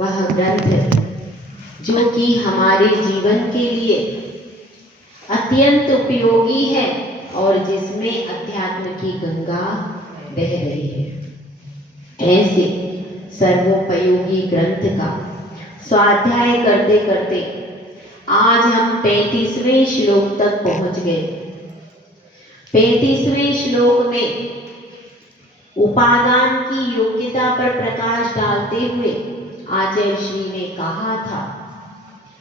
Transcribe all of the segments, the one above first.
वह ग्रंथ जो कि हमारे जीवन के लिए अत्यंत उपयोगी है और जिसमें अध्यात्म की गंगा बह रही है। ऐसे सर्वोपयोगी ग्रंथ का स्वाध्याय करते करते आज हम 35वें श्लोक तक पहुंच गए। 35वें श्लोक में उपादान की योग्यता पर प्रकाश डालते हुए आचार्य श्री ने कहा था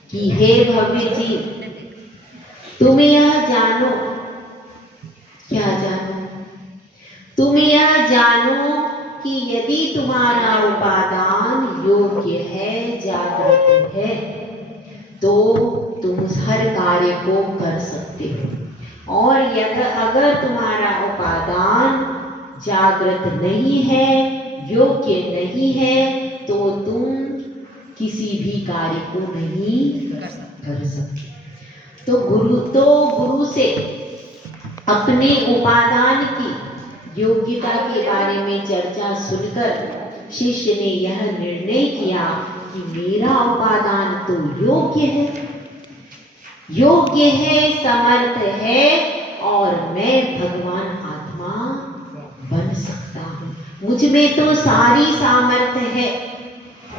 कि हे भव्य जीव, तुम यह जानो, क्या जानो? तुम यह जानो कि यदि तुम्हारा उपादान योग्य है, जागृत है, तो तुम हर कार्य को कर सकते हो। और अगर तुम्हारा उपादान जागृत नहीं है, योग्य नहीं है, तो तुम किसी भी कार्य को नहीं कर सकते। तो गुरु से अपने उपादान की योग्यता के बारे में चर्चा सुनकर शिष्य ने यह निर्णय किया कि मेरा उपादान तो योग्य है, समर्थ है और मैं भगवान आत्मा बन सकता हूँ। मुझ में तो सारी सामर्थ्य है।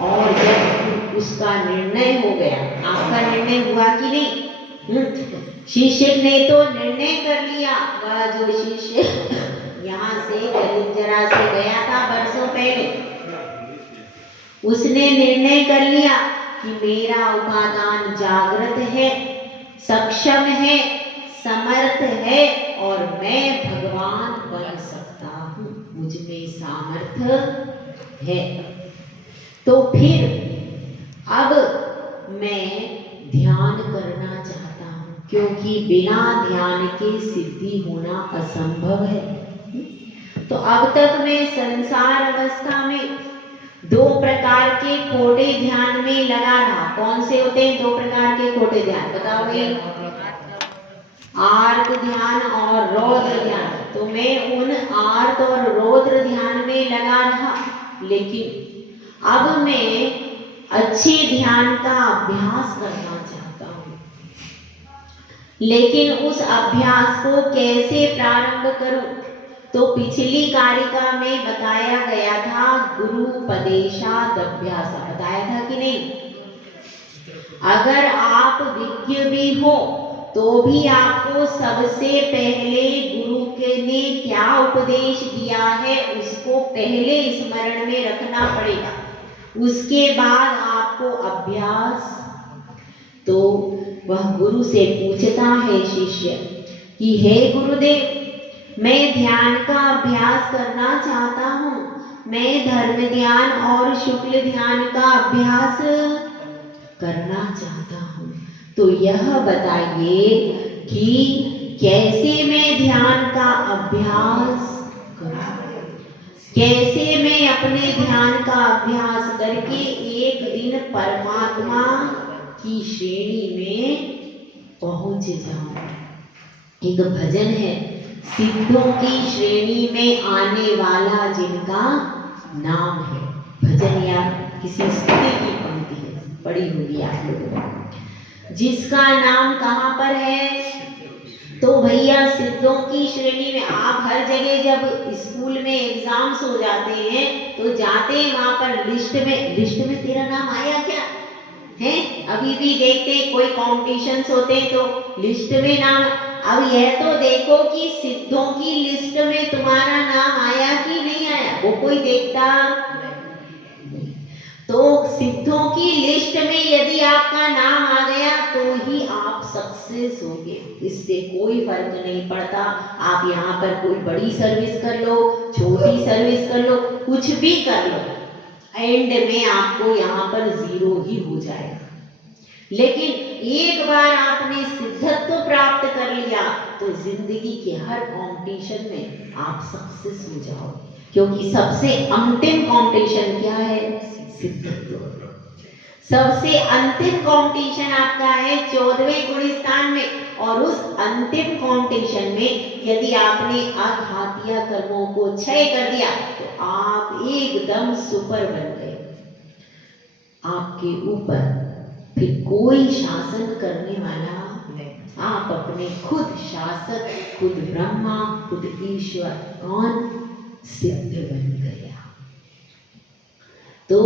और जब उसका निर्णय हो गया, आपका निर्णय हुआ कि नहीं? शिष्य ने तो निर्णय कर लिया। वह जो शिष्य यहाँ से गरुंजरा से गया था वर्षों पहले, उसने निर्णय कर लिया कि मेरा उपादान जागृत है, सक्षम है, समर्थ है और मैं भगवान बन सकता हूँ। मुझ में सामर्थ्य है। तो फिर अब मैं ध्यान करना चाहता हूँ, क्योंकि बिना ध्यान के सिद्धि होना असंभव है। तो अब तक मैं संसार अवस्था में 2 प्रकार के खोटे ध्यान में लगा रहा। कौन से होते हैं 2 प्रकार के खोटे ध्यान? बताओ भाई। आर्त ध्यान और रौद्र ध्यान। तो मैं उन आर्त और रौद्र ध्यान में लगा रहा, लेकिन अब मैं अच्छे ध्यान का अभ्यास करना चाहता हूँ। लेकिन उस अभ्यास को कैसे प्रारंभ करूं? तो पिछली कारिका में बताया गया था गुरुपदेशाद अभ्यास। बताया था कि नहीं? अगर आप विज्ञ भी हो तो भी आपको सबसे पहले गुरु के ने क्या उपदेश दिया है उसको पहले स्मरण में रखना पड़ेगा। उसके बाद आपको अभ्यास। तो वह गुरु से पूछता है शिष्य कि हे गुरुदेव, मैं ध्यान का अभ्यास करना चाहता हूँ। मैं धर्म ध्यान और शुक्ल ध्यान का अभ्यास करना चाहता हूँ। तो यह बताइए कि कैसे मैं ध्यान का अभ्यास करूँ? कैसे मैं अपने ध्यान का अभ्यास करके एक दिन परमात्मा की श्रेणी में पहुंच जाऊं? एक भजन है, सिद्धों की श्रेणी में आने वाला जिनका नाम है। भजन या किसी स्तुति की पंक्ति है, पढ़ी होगी आप लोगों ने। जिसका नाम कहाँ पर है? तो भैया सिद्धों की श्रेणी में। आप हर जगह जब स्कूल में एग्जाम्स हो जाते हैं तो जाते हैं वहां पर लिस्ट में तेरा नाम आया क्या है? अभी भी देखते हैं कोई कॉम्पिटिशन्स होते हैं तो लिस्ट में नाम। अब यह तो देखो कि सिद्धों की लिस्ट में तुम्हारा नाम आया कि नहीं आया, वो कोई देखता। तो सिद्धों की लिस्ट में यदि आपका नाम आ गया तो ही आप सक्सेस होगे। इससे कोई फर्क नहीं पड़ता आप यहाँ पर कोई बड़ी सर्विस कर लो, छोटी सर्विस कर लो, कुछ भी कर लो, एंड में आपको यहाँ पर 0 ही हो जाएगा। लेकिन एक बार आपने सिद्धत्व प्राप्त कर लिया तो जिंदगी के हर कंपटीशन में आप सक्सेस हो जाओ, क्योंकि सबसे अंतिम कंपटीशन क्या है? सिद्धत्व। सबसे अंतिम कंपटीशन आपका है 14वें गुणस्थान में। और उस अंतिम कंपटीशन में यदि आपने आघातीय कर्मों को क्षय कर दिया तो आप एकदम सुपर बन गए। आपके ऊपर फिर कोई शासन करने वाला नहीं। आप अपने खुद शासक, खुद ब्रह्मा, खुद ईश्वर। कौन? सिद्ध बन गया। तो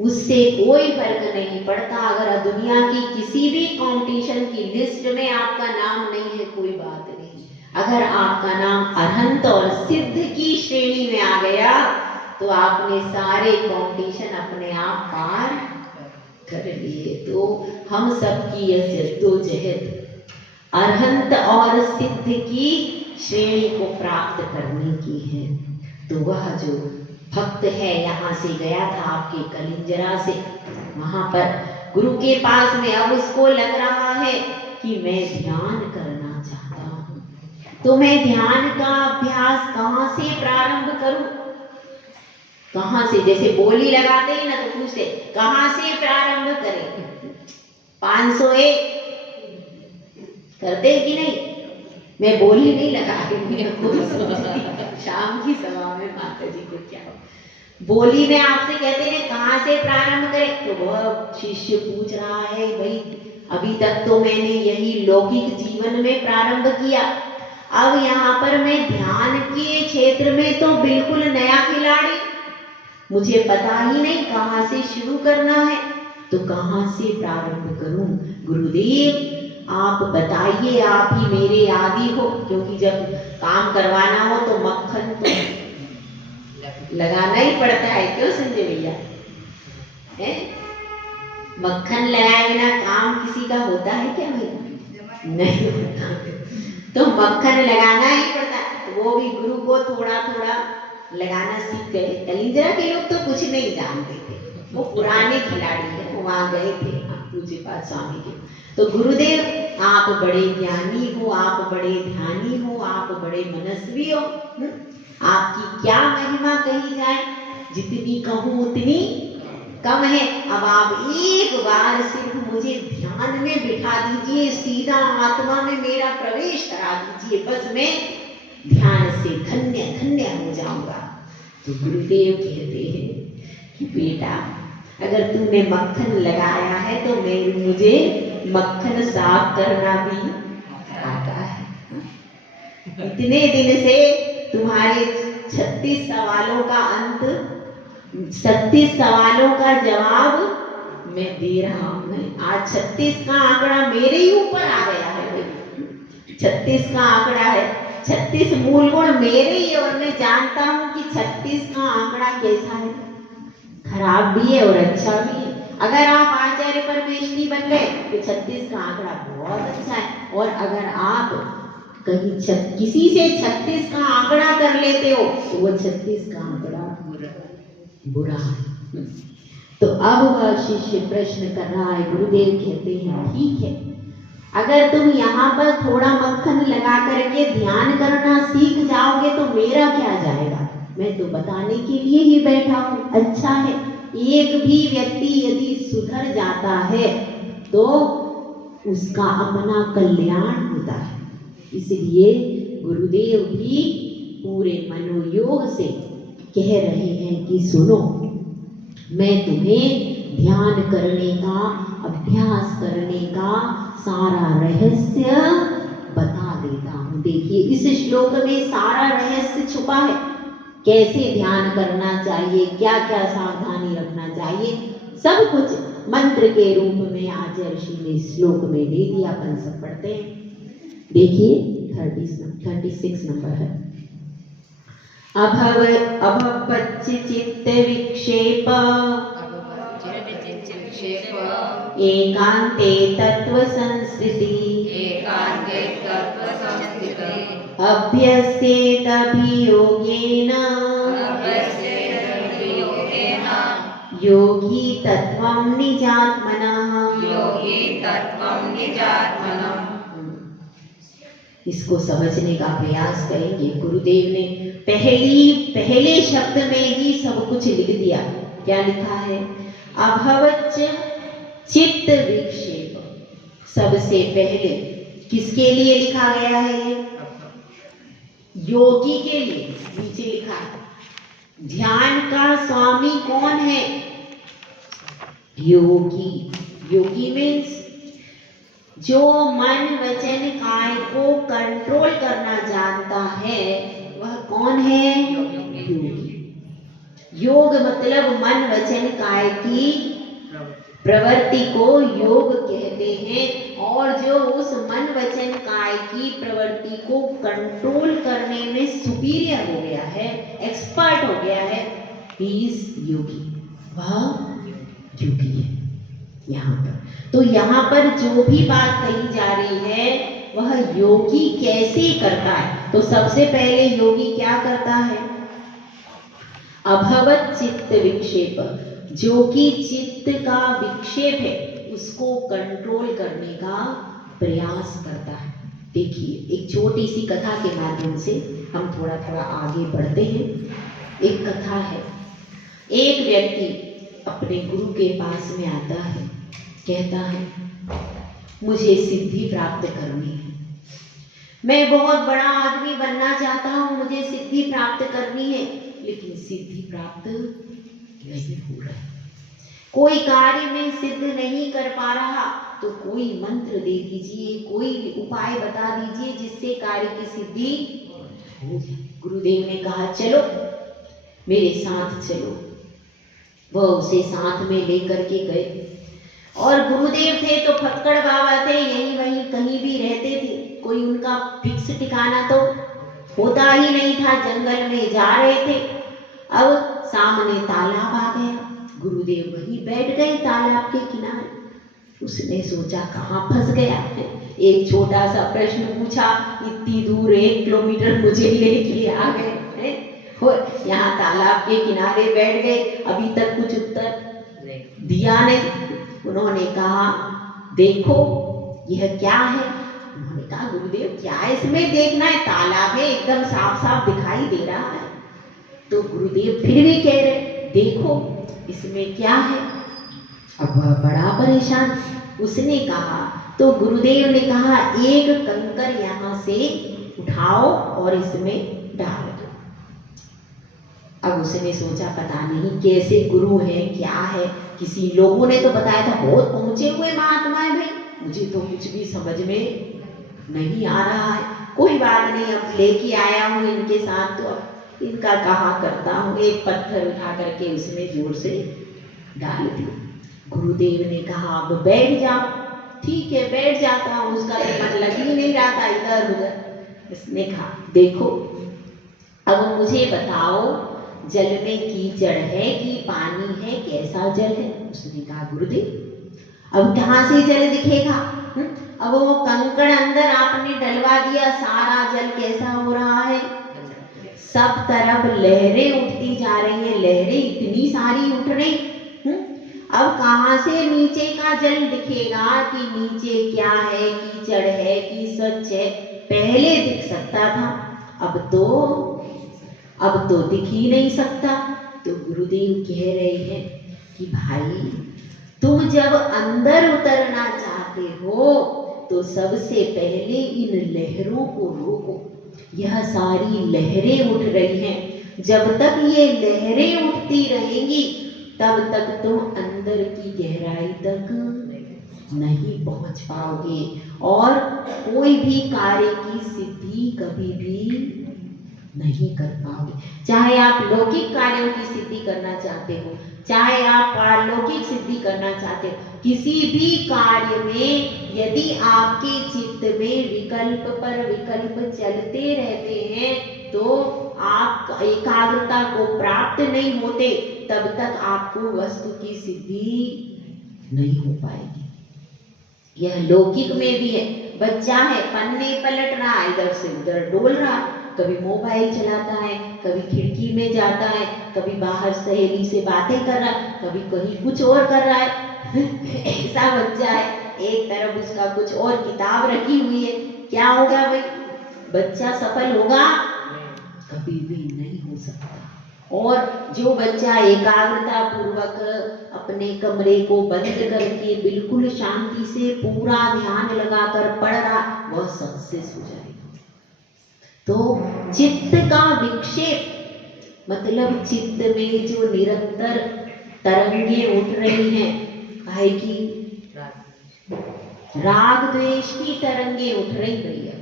उससे कोई फर्क नहीं पड़ता अगर दुनिया की किसी भी कंपटीशन की लिस्ट में आपका नाम नहीं है, कोई बात नहीं। अगर आपका नाम अरहंत और सिद्ध की श्रेणी में आ गया तो आपने सारे कंपटीशन अपने आप पार कर लिए। तो हम सब की यह जद्दोजहद अरहंत और सिद्ध की श्रेणी को प्राप्त करने की है। तो वह जो भक्त है यहाँ से गया था आपके कलिंजरा से, वहां पर गुरु के पास में, अब उसको लग रहा है कि मैं ध्यान करना चाहता हूँ। तो मैं ध्यान का अभ्यास कहाँ से प्रारंभ करूं? कहाँ से? जैसे बोली लगाते हैं ना तो पूछते कहाँ से प्रारंभ करें? 501 करते कि नहीं? मैं बोली नहीं लगा रही हूँ। शाम की सभा में माता जी को क्या बोली में आपसे कहते हैं कहाँ से प्रारंभ करें, तो वह शिष्य पूछ रहा है भाई अभी तक तो मैंने यही लौकिक जीवन में प्रारंभ किया, अब यहाँ पर मैं ध्यान के क्षेत्र में तो बिल्कुल नया खिलाड़ी, मुझे पता ही नहीं कहाँ से शुरू करना है, तो कहाँ से प्रारंभ करूं? गुरुदेव आप बताइए, आप ही मेरे आदि हो, क्योंकि जब काम करवाना हो तो मक्खन तो लगाना ही पड़ता है। क्यों संजय भैया? मक्खन लगाए बिना काम किसी का होता है क्या भैया? नहीं होता। तो मक्खन लगाना ही पड़ता है। तो वो भी गुरु को थोड़ा थोड़ा लगाना सीख गए। कलिंजरा के लोग तो कुछ नहीं जानते थे, वो पुराने खिलाड़ी है, वो वहां गए थे पूज्यपाद स्वामी के। तो गुरुदेव आप बड़े ज्ञानी हो, आप बड़े ध्यानी हो, आप बड़े मनस्वी हो, आपकी क्या महिमा कही जाए, जितनी कहूँ उतनी कम है। अब आप एक बार सिर्फ मुझे ध्यान में बिठा दीजिए, सीधा आत्मा में मेरा प्रवेश करा दीजिए, बस मैं ध्यान से धन्य धन्य हो जाऊंगा। तो गुरुदेव कहते हैं कि बेटा अगर तूने मक्खन लगाया है तो मुझे मक्खन साफ करना भी आता है। इतने दिन से तुम्हारे 36 सवालों का अंत, 36 सवालों का जवाब मैं दे रहा हूँ। आज 36 का आंकड़ा मेरे ही ऊपर आ गया है। 36 का आंकड़ा है, 36 मूल गुण मेरे ही, और मैं जानता हूँ कि 36 का आंकड़ा कैसा है, खराब भी है और अच्छा भी है। अगर आप आचार्य परमेश्वरी बन गए तो 36 का आंकड़ा बहुत अच्छा है, और अगर आप कहीं किसी से 36 का आंकड़ा कर लेते हो तो वो 36 का आंकड़ा बुरा है। तो अब वह शिष्य प्रश्न कर रहा है, गुरुदेव कहते हैं ठीक है, अगर तुम यहाँ पर थोड़ा मक्खन लगा करके ध्यान करना सीख जाओगे तो मेरा क्या जाएगा, मैं तो बताने के लिए ही बैठा हूँ। अच्छा है, एक भी व्यक्ति यदि सुधर जाता है तो उसका अपना कल्याण होता है। इसलिए गुरुदेव भी पूरे मनोयोग से कह रहे हैं कि सुनो, मैं तुम्हें ध्यान करने का, अभ्यास करने का सारा रहस्य बता देता हूँ। देखिए इस श्लोक में सारा रहस्य छुपा है, कैसे ध्यान करना चाहिए, क्या क्या सावधानी रखना चाहिए, सब कुछ मंत्र के रूप में आचार्य ऋषि ने श्लोक में दे दिया। अपन सब पढ़ते हैं, देखिए 36 नंबर है। अभवच्चित्त विक्षेप एकांते तत्व संस्थिति अभ्यस्येत अभियोगेन योगी तत्वं निजात्मनः। इसको समझने का प्रयास करेंगे। गुरुदेव ने पहले शब्द में ही सब कुछ लिख दिया। क्या लिखा है? अभवच्च चित्त विक्षेप। सबसे पहले किसके लिए लिखा गया है? योगी के लिए। नीचे लिखा है ध्यान का स्वामी कौन है? योगी। योगी मीन्स जो मन वचन काय को कंट्रोल करना जानता है वह कौन है? योगी। योग मतलब मन वचन काय की प्रवृत्ति को योग कहते हैं, और जो उस मन वचन काय की प्रवृत्ति को कंट्रोल करने में सुपीरियर हो गया है, एक्सपर्ट हो गया है, ही इज योगी, वह योगी है। यहाँ पर तो यहाँ पर जो भी बात कही जा रही है वह योगी कैसे करता है। तो सबसे पहले योगी क्या करता है? अभवत चित्त विक्षेप, जो कि चित्त का विक्षेप है उसको कंट्रोल करने का प्रयास करता है। देखिए एक छोटी सी कथा के माध्यम से हम थोड़ा थोड़ा आगे बढ़ते हैं। एक कथा है, एक व्यक्ति अपने गुरु के पास में आता है, कहता है मुझे सिद्धि प्राप्त करनी है, मैं बहुत बड़ा आदमी बनना चाहता हूँ, मुझे सिद्धि प्राप्त करनी है, लेकिन सिद्धि प्राप्त नहीं हो रहा, कोई कार्य में सिद्ध नहीं कर पा रहा, तो कोई मंत्र दे दीजिए, कोई उपाय बता दीजिए जिससे कार्य की सिद्धि हो जाए। गुरुदेव ने कहा चलो मेरे साथ चलो। वह उसे साथ में लेकर के गए, और गुरुदेव थे तो फक्कड़ बाबा थे, यहीं वहीं कहीं भी रहते थे, कोई उनका फिक्स ठिकाना तो होता ही नहीं था, जंगल में जा रहे थे। अब सामने तालाब आ गया, गुरुदेव वहीं बैठ गए तालाब के किनारे। उसने सोचा कहाँ फंस गया है, एक छोटा सा प्रश्न पूछा, इतनी दूर 1 किलोमीटर मुझे लेके आ गए हैं, और यहाँ तालाब के किनारे बैठ गए, अभी तक कुछ उत्तर दिया नहीं। उन्होंने कहा देखो यह क्या है? उन्होंने कहा गुरुदेव क्या है इसमें देखना है, तालाब है एकदम साफ साफ दिखाई दे रहा है। तो गुरुदेव फिर भी कह रहे देखो इसमें क्या है। अब वह बड़ा परेशान, उसने कहा, तो गुरुदेव ने कहा एक कंकर यहाँ से उठाओ और इसमें डाल दो। अब उसने सोचा पता नहीं कैसे गुरु है क्या है, किसी लोगों ने तो बताया था बहुत पहुंचे हुए महात्मा है भाई, मुझे तो कुछ भी समझ में नहीं आ रहा है। कोई बात नहीं, अब लेके आया हूँ इनके साथ तो अब इनका कहा करता हूँ। एक पत्थर उठा करके उसमें जोर से डाल दिया। गुरुदेव ने कहा अब बैठ जाओ। ठीक है बैठ जाता हूँ, उसका तो मन लग ही नहीं रहा था इधर उधर। इसने कहा देखो अब मुझे बताओ जल में कीचड़ है कि पानी है, कैसा जल है? उसने कहा गुरुदेव अब कहाँ से जल दिखेगा? अब वो कंकड़ अंदर आपने डलवा दिया, सारा जल कैसा हो रहा है? सब तरफ लहरें उठती जा रही हैं, लहरें इतनी सारी उठ रही। अब कहाँ से नीचे का जल दिखेगा कि नीचे क्या है, कीचड़ है कि सच है? पहले दिख सकता था, अब तो दिख ही नहीं सकता। तो गुरुदेव कह रहे हैं कि भाई तुम जब अंदर उतरना चाहते हो तो सबसे पहले इन लहरों को रोको। यह सारी लहरें उठ रही हैं, जब तक ये लहरें उठती रहेंगी तब तक तुम अंदर की गहराई तक नहीं पहुंच पाओगे और कोई भी कार्य की सिद्धि कभी भी नहीं कर पाओगे। चाहे आप लौकिक कार्यों की सिद्धि करना चाहते हो, चाहे आप पारलौकिक सिद्धि करना चाहते हो, किसी भी कार्य में यदि आपके चित्त में विकल्प पर विकल्प चलते रहते हैं तो आप एकाग्रता को प्राप्त नहीं होते, तब तक आपको वस्तु की सिद्धि नहीं हो पाएगी। यह लौकिक में भी है। बच्चा है पन्ने पलट रहा, इधर से उधर डोल रहा, कभी मोबाइल चलाता है, कभी खिड़की में जाता है, कभी बाहर सहेली से बातें कर रहा है, कभी कहीं कुछ और कर रहा है। ऐसा बच्चा है, एक तरफ उसका कुछ और किताब रखी हुई है, क्या होगा भाई? बच्चा सफल होगा? कभी भी नहीं हो सकता। और जो बच्चा एकाग्रता पूर्वक अपने कमरे को बंद करके बिल्कुल शांति से पूरा ध्यान लगाकर पढ़ रहा, वह सक्सेस हो जाएगा। तो चित्त का विक्षेप मतलब चित्त में जो निरंतर तरंगे उठ रही हैं, काहे की राग द्वेष की तरंगे उठ रही भैया।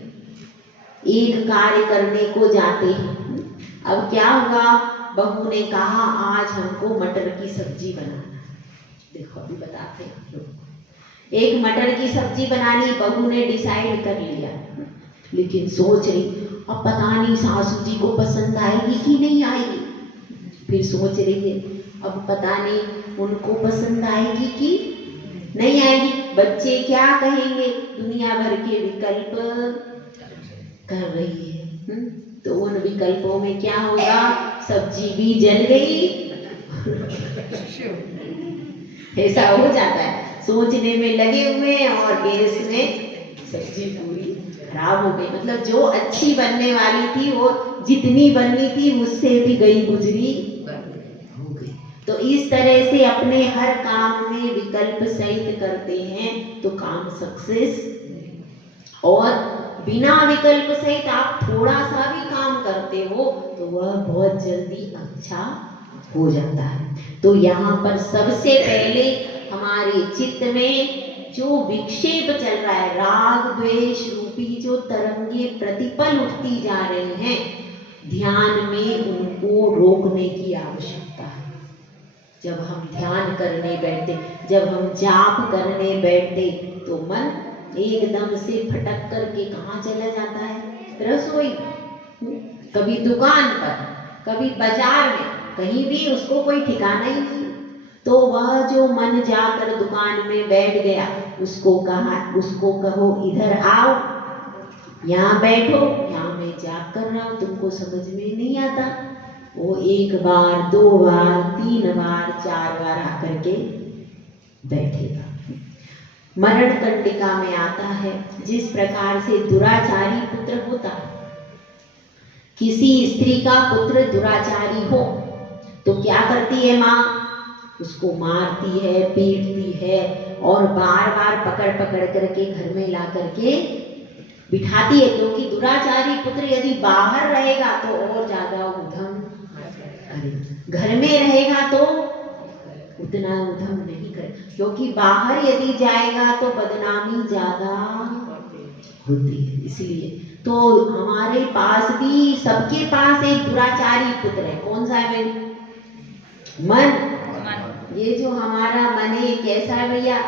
एक कार्य करने को जाते हैं, अब क्या हुआ, बहू ने कहा आज हमको मटर की सब्जी बनाना। देखो अभी बताते हैं आप लोग, एक मटर की सब्जी बनानी बहू ने डिसाइड कर लिया, लेकिन सोच रही अब पता नहीं सासू जी को पसंद आएगी कि नहीं आएगी। फिर सोच रही है अब पता नहीं उनको पसंद आएगी कि नहीं आएगी, बच्चे क्या कहेंगे, दुनिया भर के विकल्प कर रही है। तो उन विकल्पों में क्या होगा, सब्जी भी जल गई। ऐसा हो जाता है, सोचने में लगे हुए और गैस में सब्जी पूरी खराब हो गई। मतलब जो अच्छी बनने वाली थी वो जितनी बननी थी उससे भी गई गुजरी हो गई। तो इस तरह से अपने हर काम में विकल्प सहित करते हैं तो काम सक्सेस, और बिना विकल्प सहित आप थोड़ा सा भी काम करते हो तो वह बहुत जल्दी अच्छा हो जाता है। तो यहाँ पर सबसे पहले हमारे चित्त में जो विक्षेप चल रहा है, राग द्वेष रूपी जो तरंगे प्रतिपल उठती जा रही हैं, ध्यान में उनको रोकने की आवश्यकता है। जब हम ध्यान करने बैठते, जब हम जाप करने बैठते तो मन एकदम से फटक करके कहाँ चला जाता है, रसोई, कभी दुकान पर, कभी बाजार में, कहीं भी उसको कोई ठिकाना ही नहीं। तो वह जो मन जाकर दुकान में बैठ गया उसको कहो इधर आओ, यहाँ बैठो, यहाँ मैं जाप कर रहा हूँ, तुमको समझ में नहीं आता। वो एक बार, दो बार, तीन बार, चार बार आकर के बैठेगा। मरण कंडिका में आता है, जिस प्रकार से दुराचारी पुत्र होता है, किसी स्त्री का पुत्र दुराचारी हो तो क्या करती है माँ, उसको मारती है, पीटती है और बार बार पकड़ पकड़ करके घर में ला करके बिठाती है। क्योंकि दुराचारी पुत्र यदि बाहर रहेगा तो और ज्यादा उधम, घर में रहेगा तो उतना उधम नहीं करे, क्योंकि बाहर यदि जाएगा तो बदनामी ज्यादा होती है। इसलिए तो हमारे पास भी, सबके पास एक दुराचारी पुत्र है। कौन सा है भाई? मन। ये जो हमारा मन है कैसा है भैया?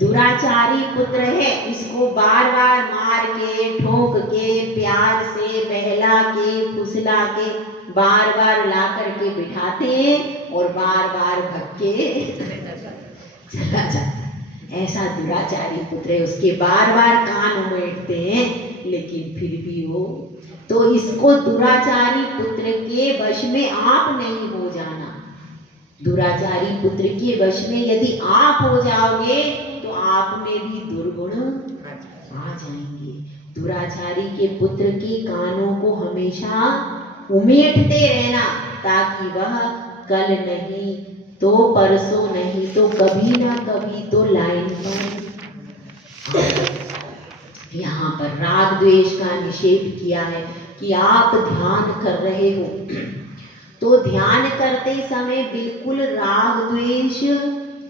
दुराचारी पुत्र है। इसको बार बार मार के, ठोक के, प्यार से बहला के, फुसला के बार बार ला करके बिठाते हैं और बार बार भक्के चला जाता है। ऐसा दुराचारी पुत्र है, उसके बार बार कान उमेटते हैं लेकिन फिर भी वो, तो इसको दुराचारी पुत्र के वश में आप नहीं हो जाना। दुराचारी पुत्र के वश में यदि आप हो जाओगे तो आप में भी दुर्गुण आ जाएंगे। दुराचारी के पुत्र के कानों को हमेशा उमेटते रहना, ताकि वह कल नहीं तो परसों नहीं तो कभी ना कभी तो लाइन पर। यहाँ पर राग द्वेष का निषेध किया है कि आप ध्यान कर रहे हो तो ध्यान करते समय बिल्कुल राग द्वेष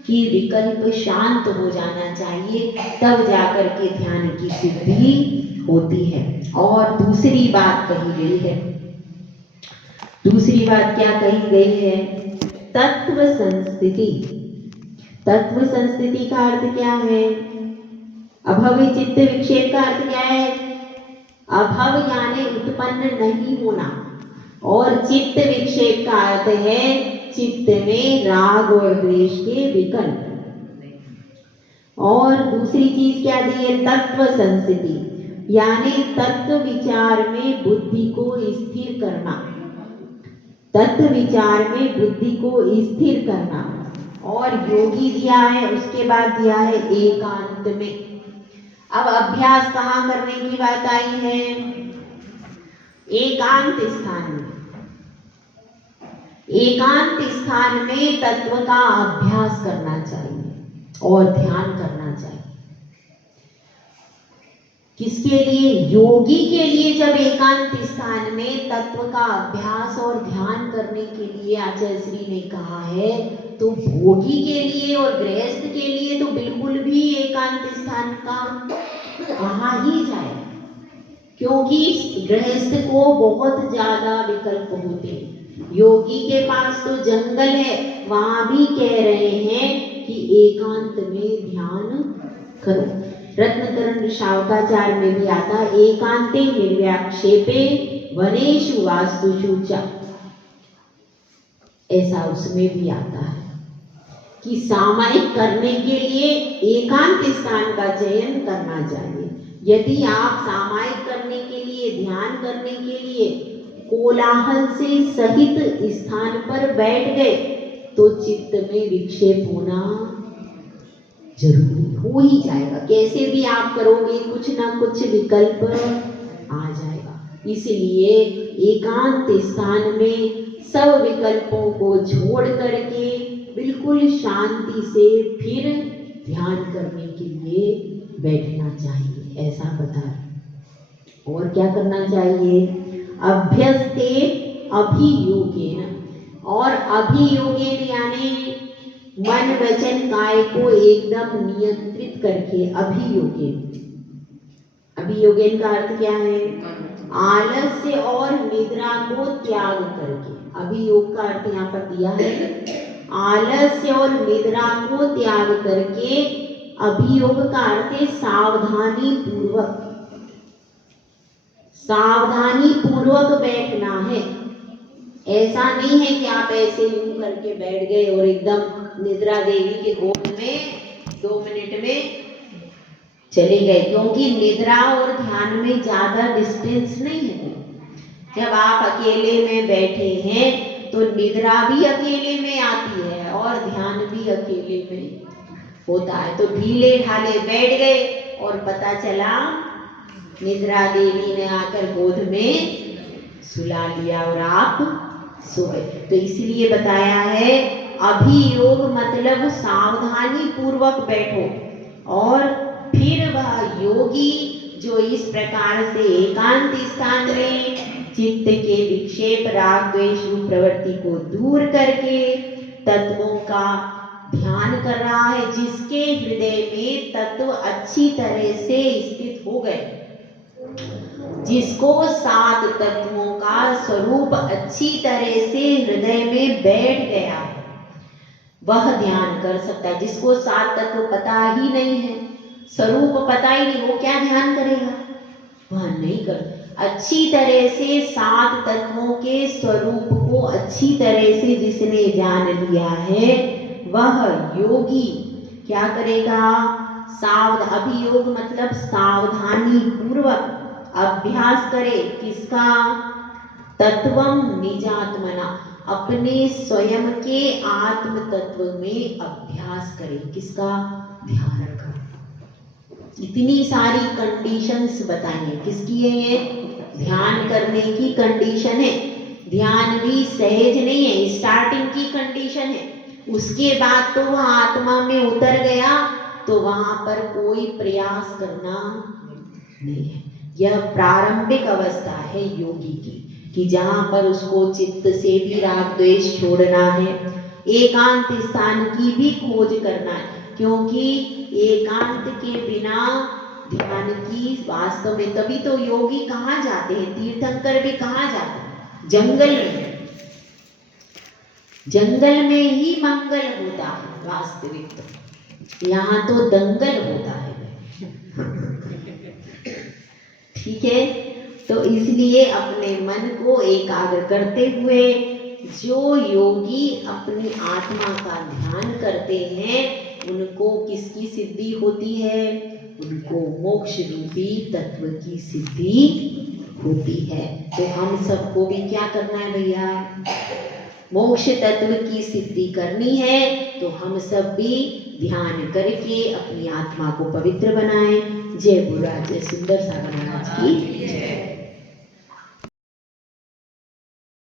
की विकल्प शांत हो जाना चाहिए, तब जाकर के ध्यान की सिद्धि होती है। और दूसरी बात कही गई है, दूसरी बात क्या कही गई है? तत्व संस्थिति। तत्व संस्थिति का अर्थ क्या है? अभव चित्त विक्षेप का अर्थ क्या है? अभव यानी उत्पन्न नहीं होना, और चित्त विक्षेप का अर्थ है चित्त में राग और द्वेष के विकल्प। और दूसरी चीज क्या दी है? तत्व संस्थिति, यानी तत्व विचार में बुद्धि को स्थिर करना। तत्व विचार में बुद्धि को स्थिर करना। और योगी दिया है, उसके बाद दिया है एकांत में। अब अभ्यास कहाँ करने की बात आई है? एकांत स्थान में। एकांत स्थान में तत्व का अभ्यास करना चाहिए और ध्यान करना चाहिए। किसके लिए? योगी के लिए। जब एकांत स्थान में तत्व का अभ्यास और ध्यान करने के लिए आचार्य श्री ने कहा है तो भोगी के लिए और गृहस्थ के लिए तो बिल्कुल भी एकांत स्थान का कहा ही जाए, क्योंकि गृहस्थ को बहुत ज्यादा विकल्प होते हैं। योगी के पास तो जंगल है, वहां भी कह रहे हैं कि एकांत में ध्यान करो। रत्नकरण शावकाचार्य में भी आता, एकांते निर्व्याक्षेपे वनेषु वास्तुषु च, ऐसा उसमें भी आता है कि सामायिक करने के लिए एकांत स्थान का चयन करना चाहिए। यदि आप सामायिक करने के लिए, ध्यान करने के लिए कोलाहल से सहित स्थान पर बैठ गए तो चित्त में विक्षेप होना जरूरी हो ही जाएगा। कैसे भी आप करोगे कुछ ना कुछ विकल्प आ जाएगा। इसलिए एकांत स्थान में सब विकल्पों को छोड़ करके बिल्कुल शांति से फिर ध्यान करने के लिए बैठना चाहिए, ऐसा बता रहे। और क्या करना चाहिए? अभ्यस्ते अभियोगेन, और अभियोगेन यानी मन वचन काय को एकदम नियंत्रित करके। अभियोगेन, अभियोगेन का अर्थ क्या है? आलस्य और निद्रा को त्याग करके। अभियोग का अर्थ यहाँ पर दिया है, आलस्य और निद्रा को त्याग करके। अभियोग का अर्थ है सावधानी पूर्वक, सावधानी पूर्वक बैठना है। ऐसा नहीं है कि आप ऐसे यूं करके बैठ गए और एकदम निद्रा देवी के गोद में 2 मिनट में चले गए, क्योंकि निद्रा और ध्यान में ज्यादा डिस्टेंस नहीं है। जब आप अकेले में बैठे हैं तो निद्रा भी अकेले में आती है और ध्यान भी अकेले में होता है। तो ढीले ढाले बैठ गए और पता चला निद्रा देवी ने आकर गोद में सुला लिया और आप सो गए। तो इसलिए बताया है अभियोग मतलब सावधानी पूर्वक बैठो। और फिर वह योगी जो इस प्रकार से एकांत स्थान में चित्त के विक्षेप, राग, द्वेष रूप प्रवृत्ति को दूर करके तत्वों का ध्यान कर रहा है, जिसके हृदय में तत्व अच्छी तरह से स्थित हो गए, जिसको 7 तत्वों का स्वरूप अच्छी तरह से हृदय में बैठ गया है, वह ध्यान कर सकता है। जिसको 7 तत्व पता ही नहीं है, स्वरूप पता ही नहीं, वो क्या ध्यान करेगा? वह नहीं कर। अच्छी तरह से 7 तत्वों के स्वरूप को अच्छी तरह से जिसने जान लिया है, वह योगी क्या करेगा? अभियोग मतलब सावधानी पूर्वक अभ्यास करे। किसका? तत्वम निजात्मना, अपने स्वयं के आत्म तत्व में अभ्यास करे। किसका? ध्यान का। इतनी सारी कंडीशंस बताइए, किसकी है ये? ध्यान करने की कंडीशन है। ध्यान भी सहज नहीं है, स्टार्टिंग की कंडीशन है। उसके बाद तो वह आत्मा में उतर गया तो वहां पर कोई प्रयास करना नहीं है। यह प्रारंभिक अवस्था है योगी की, कि जहां पर उसको चित्त से भी राग द्वेष छोड़ना है, एकांत स्थान की भी खोज करना है। क्योंकि एकांत के बिना ध्यान की वास्तव में, तभी तो योगी कहाँ जाते हैं? तीर्थंकर भी कहाँ जाते हैं? जंगल में। जंगल में ही मंगल होता है वास्तविक, तो यहाँ तो दंगल होता है। ठीक है, तो इसलिए अपने मन को एकाग्र करते हुए जो योगी अपनी आत्मा का ध्यान करते हैं, उनको किसकी सिद्धि होती है? उनको मोक्ष रूपी तत्व की सिद्धि होती है। तो हम सबको भी क्या करना है भैया? मोक्ष तत्व की सिद्धि करनी है। तो हम सब भी ध्यान करके अपनी आत्मा को पवित्र बनाएं। जय गुरु, जय सुंदर सागर महाराज की जय।